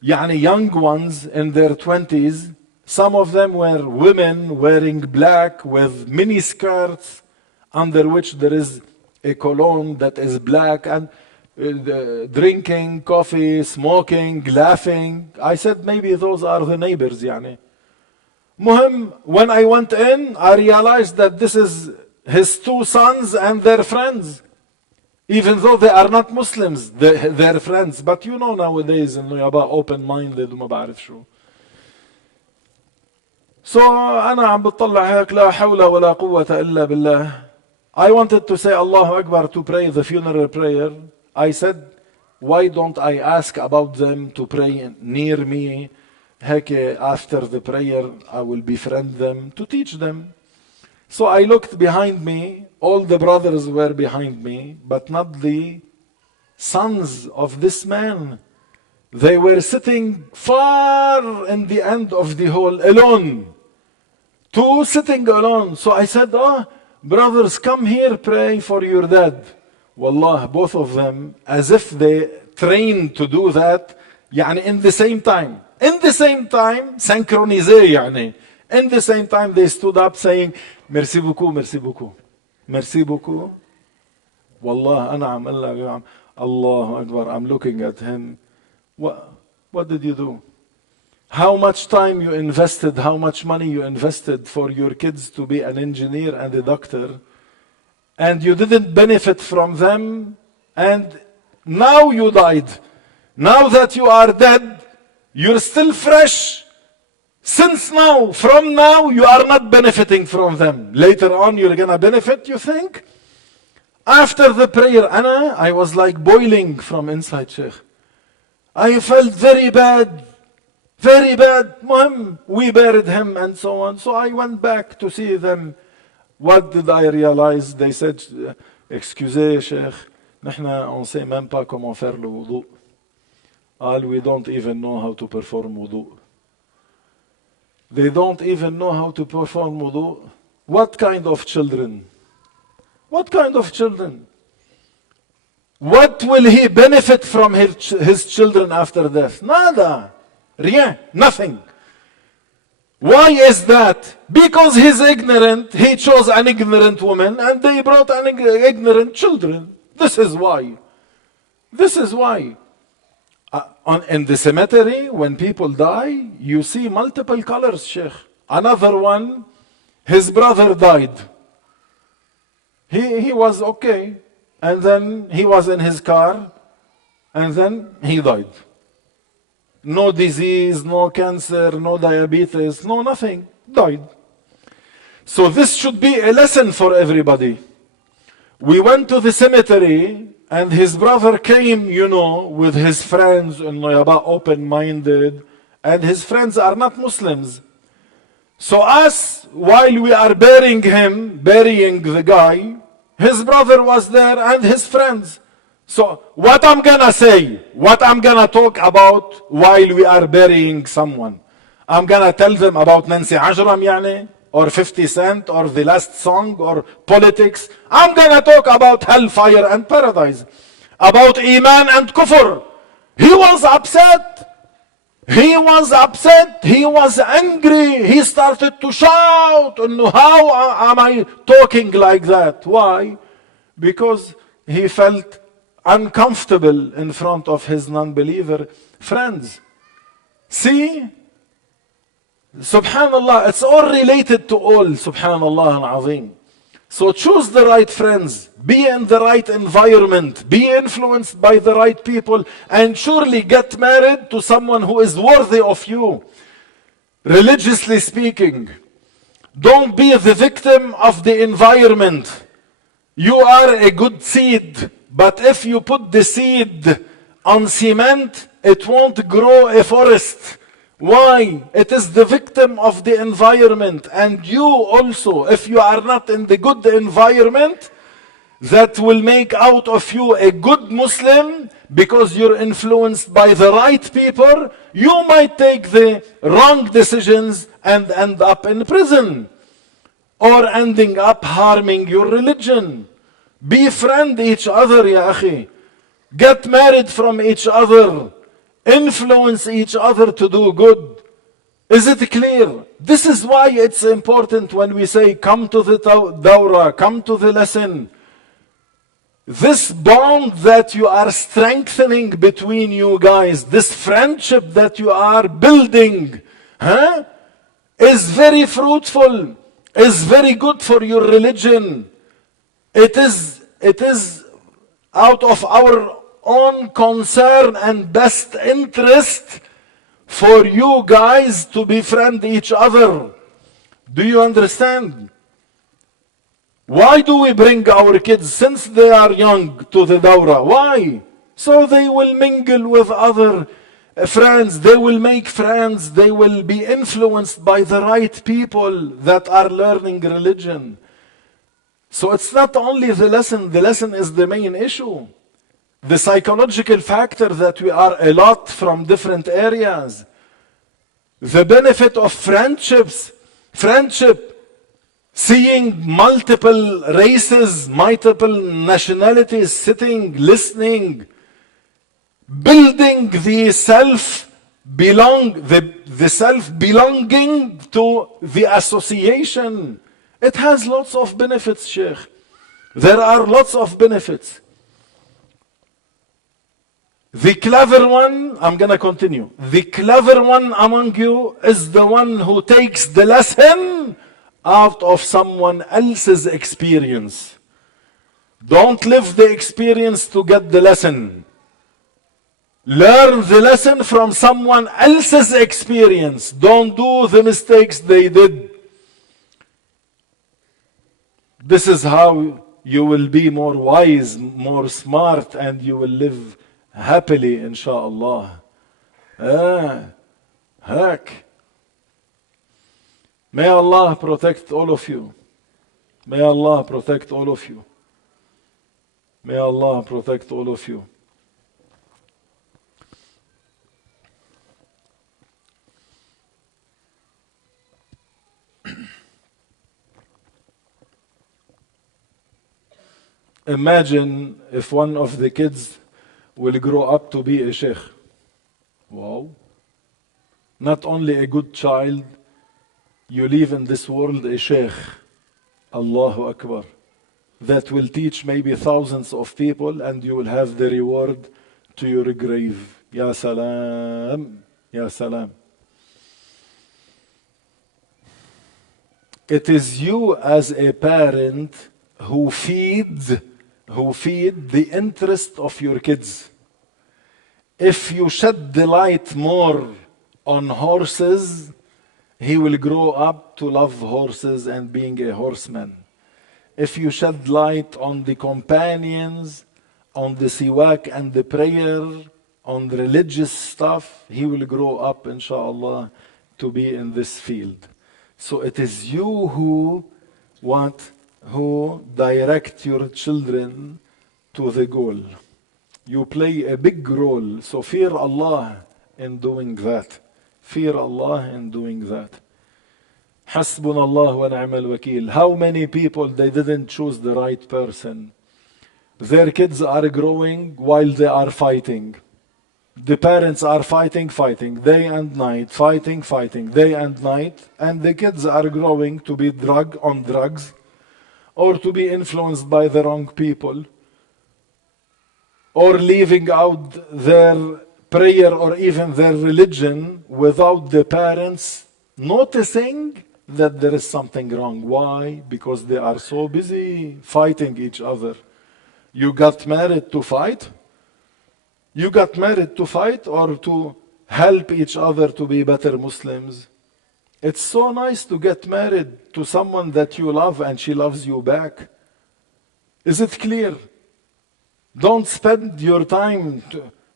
young ones in their 20s. Some of them were women wearing black with mini skirts, under which there is a cologne that is black, and drinking coffee, smoking, laughing. I said maybe those are the neighbors. Muhim, when I went in, I realized that this is his two sons and their friends. Even though they are not Muslims, they're friends. But you know nowadays, إنه يابا open-minded وما بعرف شو. So أنا عم بطلع هيك لا حول ولا قوة إلا بالله. I wanted to say Allahu Akbar to pray the funeral prayer. I said, why don't I ask about them to pray near me? هيك after the prayer, I will befriend them to teach them. So I looked behind me. All the brothers were behind me, but not the sons of this man. They were sitting far in the end of the hall, alone. Two sitting alone. So I said, brothers, come here, pray for your dad. Wallah, both of them, as if they trained to do that, in the same time. In the same time, synchronisé, In the same time, they stood up saying, merci beaucoup, merci beaucoup. Merci beaucoup. Wallah, أنا عم أقول لك Allahu Akbar. I'm looking at him. What did you do? How much time you invested, how much money you invested for your kids to be an engineer and a doctor, and you didn't benefit from them, and now you died. Now that you are dead, you're still fresh. Since now, from now, you are not benefiting from them. Later on, you're gonna benefit, you think? After the prayer, I was like boiling from inside, Sheikh. I felt very bad. Very bad. We buried him and so on. So I went back to see them. What did I realize? They said, excusez, Sheikh, on sait même pas comment faire le wudu. We don't even know how to perform wudu. They don't even know how to perform wudu. What kind of children? What kind of children? What will he benefit from his children after death? Nada. Rien. Nothing. Why is that? Because he's ignorant. He chose an ignorant woman and they brought an ignorant children. This is why. This is why. In the cemetery, when people die, you see multiple colors, Sheikh. Another one, his brother died. He was okay. And then he was in his car. And then he died. No disease, no cancer, no diabetes, no nothing. Died. So this should be a lesson for everybody. We went to the cemetery and his brother came, with his friends in Noyaba, open-minded. And his friends are not Muslims. So us, while we are burying the guy, his brother was there and his friends. So what I'm gonna say, what I'm gonna talk about while we are burying someone, I'm gonna tell them about Nancy Ajram, or 50 Cent, or the last song, or politics. I'm gonna talk about hellfire and paradise, about Iman and Kufr. He was upset. He was upset. He was angry. He started to shout. How am I talking like that? Why? Because he felt uncomfortable in front of his non-believer friends. See? Subhanallah, it's all related to all. Subhanallah al-Azim. So choose the right friends, be in the right environment, be influenced by the right people, and surely get married to someone who is worthy of you, religiously speaking. Don't be the victim of the environment. You are a good seed, but if you put the seed on cement, it won't grow a forest. Why? It is the victim of the environment. And you also, if you are not in the good environment, that will make out of you a good Muslim because you're influenced by the right people, you might take the wrong decisions and end up in prison or ending up harming your religion. Befriend each other, ya akhi. Get married from each other. Influence each other to do good. Is it clear? This is why it's important when we say, come to the dawrah, come to the lesson. This bond that you are strengthening between you guys, this friendship that you are building, is very fruitful, is very good for your religion. It is out of our own concern and best interest for you guys to befriend each other. Do you understand? Why do we bring our kids since they are young to the dawrah? Why? So they will mingle with other friends, they will make friends, they will be influenced by the right people that are learning religion. So it's not only the lesson is the main issue. The psychological factor that we are a lot from different areas. The benefit of friendship, seeing multiple races, multiple nationalities sitting, listening, building the self-belonging to the association. It has lots of benefits, Sheikh. There are lots of benefits. The clever one, I'm going to continue. The clever one among you is the one who takes the lesson out of someone else's experience. Don't live the experience to get the lesson. Learn the lesson from someone else's experience. Don't do the mistakes they did. This is how you will be more wise, more smart, and you will live happily, insha'Allah. Heck. May Allah protect all of you. May Allah protect all of you. May Allah protect all of you. Imagine if one of the kids will grow up to be a sheikh. Wow. Not only a good child, you live in this world a sheikh. Allahu Akbar. That will teach maybe thousands of people and you will have the reward to your grave. Ya salam. Ya salam. It is you as a parent who feed the interest of your kids. If you shed the light more on horses, he will grow up to love horses and being a horseman. If you shed light on the companions, on the siwak and the prayer, on the religious stuff, he will grow up, inshallah, to be in this field. So it is you who direct your children to the goal. You play a big role. So fear Allah in doing that. Fear Allah in doing that. Hasbunallah wa ni'mal wakil. How many people, they didn't choose the right person. Their kids are growing while they are fighting. The parents are fighting day and night, fighting day and night, and the kids are growing to be on drugs, or to be influenced by the wrong people, or leaving out their prayer or even their religion without the parents noticing that there is something wrong. Why? Because they are so busy fighting each other. You got married to fight? You got married to fight or to help each other to be better Muslims? It's so nice to get married to someone that you love and she loves you back. Is it clear? Don't spend your time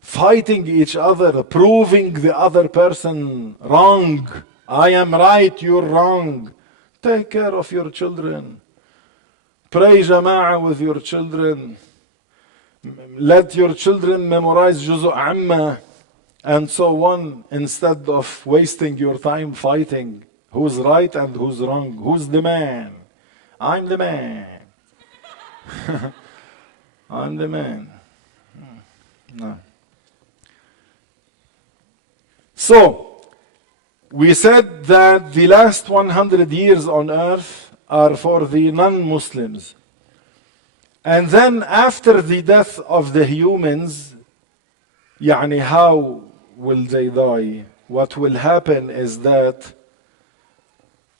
fighting each other, proving the other person wrong. I am right, you're wrong. Take care of your children. Pray Jama'ah with your children. Let your children memorize Juzu Amma and so on, instead of wasting your time fighting who's right and who's wrong. Who's the man? I'm the man. I'm the man. No. So, we said that the last 100 years on earth are for the non-Muslims. And then after the death of the humans, يعني how will they die? What will happen is that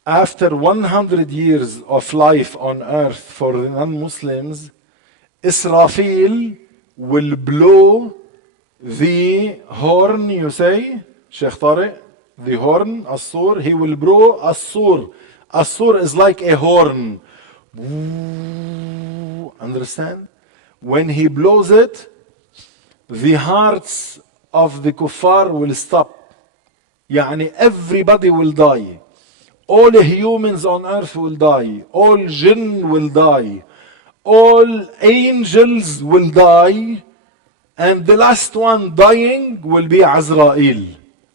after 100 years of life on earth for the non-Muslims, Israfil will blow the horn, you say, Sheikh Tariq, the horn, As-Sur, he will blow As-Sur. As-Sur is like a horn. Understand? When he blows it, the hearts of the kuffar will stop. Yani everybody will die. All humans on earth will die. All jinn will die. All angels will die. And the last one dying will be Azrael.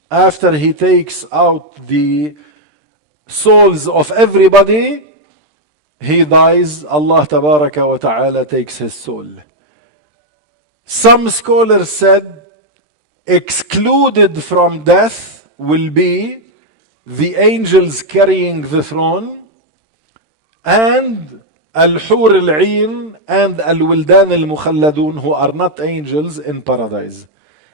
After he takes out the souls of everybody, he dies. Allah Tabaraka wa Ta'ala takes his soul. Some scholars said excluded from death will be the angels carrying the throne and Al-Hur al-Ain and Al-Wildan al-Mukhalladun, who are not angels in paradise.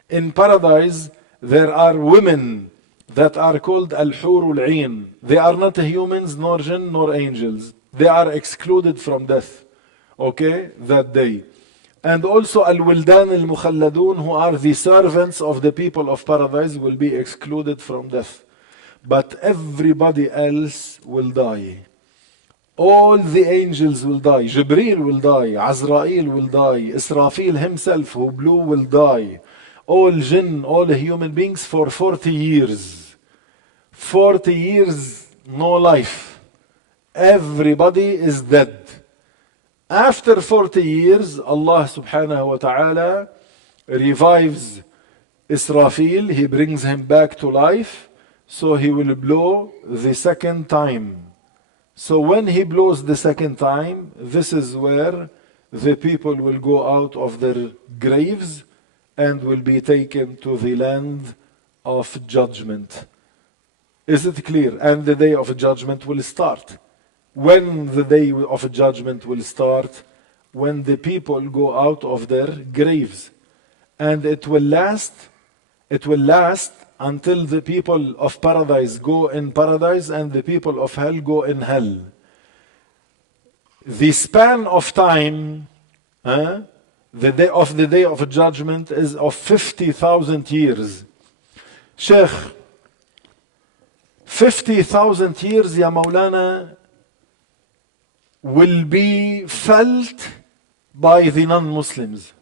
In paradise, there are women that are called Al-Hur al-Ain. They are not humans, nor jinn, nor angels. They are excluded from death. Okay? That day. And also Al-Wildan al-Mukhalladun, who are the servants of the people of paradise, will be excluded from death. But everybody else will die. All the angels will die. Jibreel will die. Azrael will die. Israfil himself who blew will die. All jinn, all human beings for 40 years. 40 years, no life. Everybody is dead. After 40 years, Allah subhanahu wa ta'ala revives Israfil. He brings him back to life. So he will blow the second time. So when he blows the second time, this is where the people will go out of their graves and will be taken to the land of judgment. Is it clear? And the day of judgment will start. When the day of judgment will start? When the people go out of their graves. And it will last until the people of paradise go in paradise and the people of hell go in hell. The span of time, the day of judgment is of 50,000 years. Sheikh, 50,000 years, Ya Maulana, will be felt by the non-Muslims.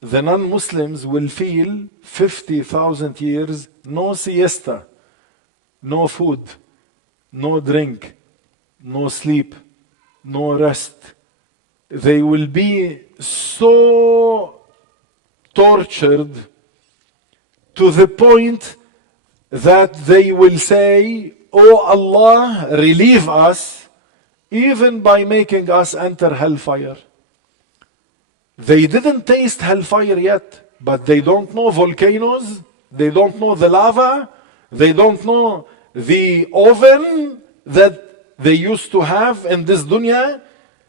The non-Muslims will feel 50,000 years, no siesta, no food, no drink, no sleep, no rest. They will be so tortured to the point that they will say, "Oh Allah, relieve us, even by making us enter hellfire." They didn't taste hellfire yet, but they don't know volcanoes, they don't know the lava, they don't know the oven that they used to have in this dunya.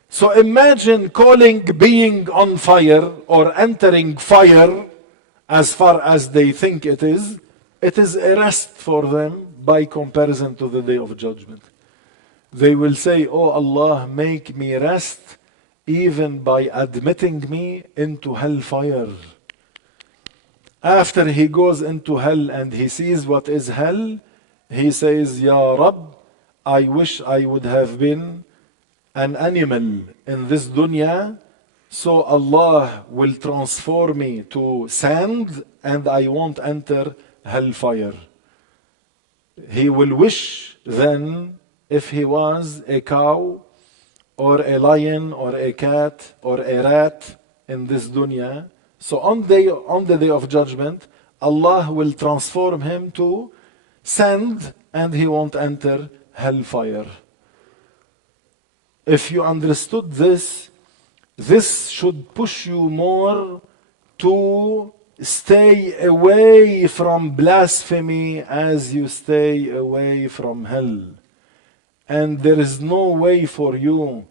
So imagine calling being on fire or entering fire as far as they think it is a rest for them by comparison to the day of judgment. They will say, "Oh Allah, make me rest even by admitting me into hellfire." After he goes into hell and he sees what is hell, he says, "Ya Rab, I wish I would have been an animal in this dunya, so Allah will transform me to sand and I won't enter hellfire." He will wish then if he was a cow or a lion or a cat or a rat in this dunya. So on the day of judgment, Allah will transform him to sand and he won't enter hellfire. If you understood this, this should push you more to stay away from blasphemy as you stay away from hell. And there is no way for you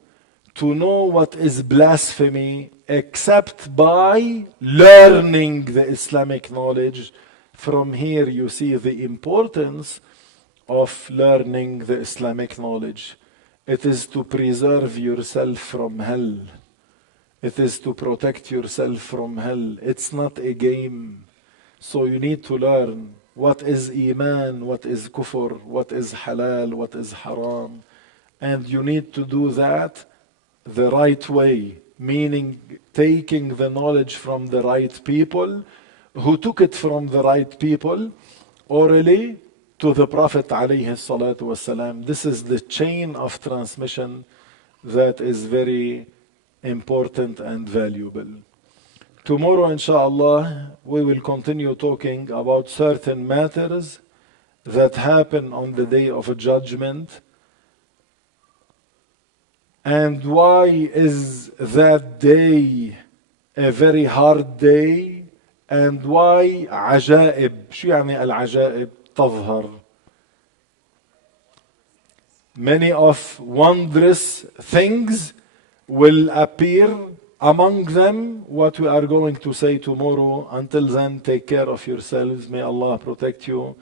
to know what is blasphemy except by learning the Islamic knowledge. From here you see the importance of learning the Islamic knowledge. It is to preserve yourself from hell. It is to protect yourself from hell. It's not a game. So you need to learn what is Iman, what is Kufr, what is Halal, what is Haram. And you need to do that the right way, meaning taking the knowledge from the right people, who took it from the right people, orally to the Prophet alayhi salatu wasalam. This is the chain of transmission that is very important and valuable. Tomorrow, inshallah, we will continue talking about certain matters that happen on the day of judgment. And why is that day a very hard day? And why عجائب? شو يعني العجائب تظهر? Many of wondrous things will appear, among them what we are going to say tomorrow. Until then, take care of yourselves. May Allah protect you.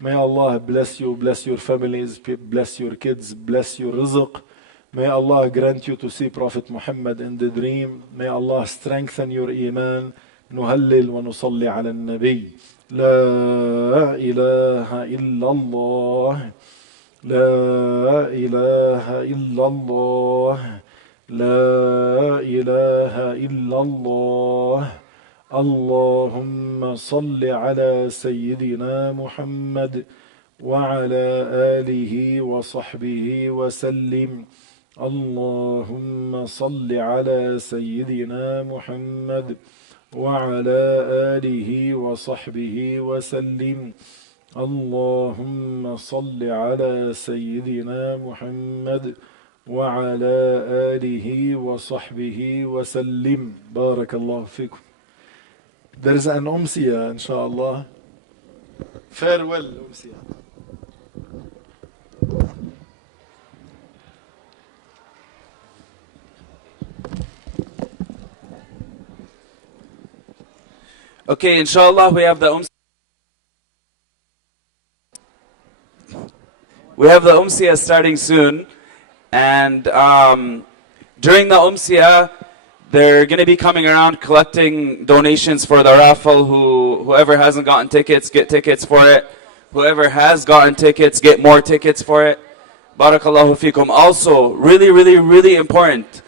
May Allah bless you, bless your families, bless your kids, bless your rizq. May Allah grant you to see Prophet Muhammad in the dream. May Allah strengthen your iman. نهلل ونصلي على النبي. لا إله إلا الله. لا إله إلا الله. لا إله إلا الله. اللهم صل على سيدنا محمد وعلى آله وصحبه وسلم. اللهم صل على سيدنا محمد وعلى آله وصحبه وسلم. اللهم صل على سيدنا محمد وعلى آله وصحبه وسلم. بارك الله فيكم. There is an أمسية إن شاء الله. Farewell أمسية. Okay, inshallah, we have the Umsiyah starting soon. And during the Umsiyah, they're going to be coming around collecting donations for the raffle. Whoever hasn't gotten tickets, get tickets for it. Whoever has gotten tickets, get more tickets for it. Barakallahu fikum. Also, really, really, really important.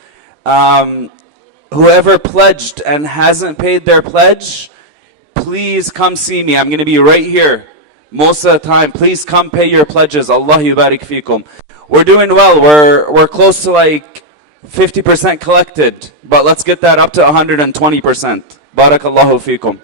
Whoever pledged and hasn't paid their pledge, please come see me. I'm going to be right here most of the time. Please come pay your pledges. Allah yubarik fikum. We're doing well. We're close to like 50% collected, but let's get that up to 120%. Barakallahu fikum.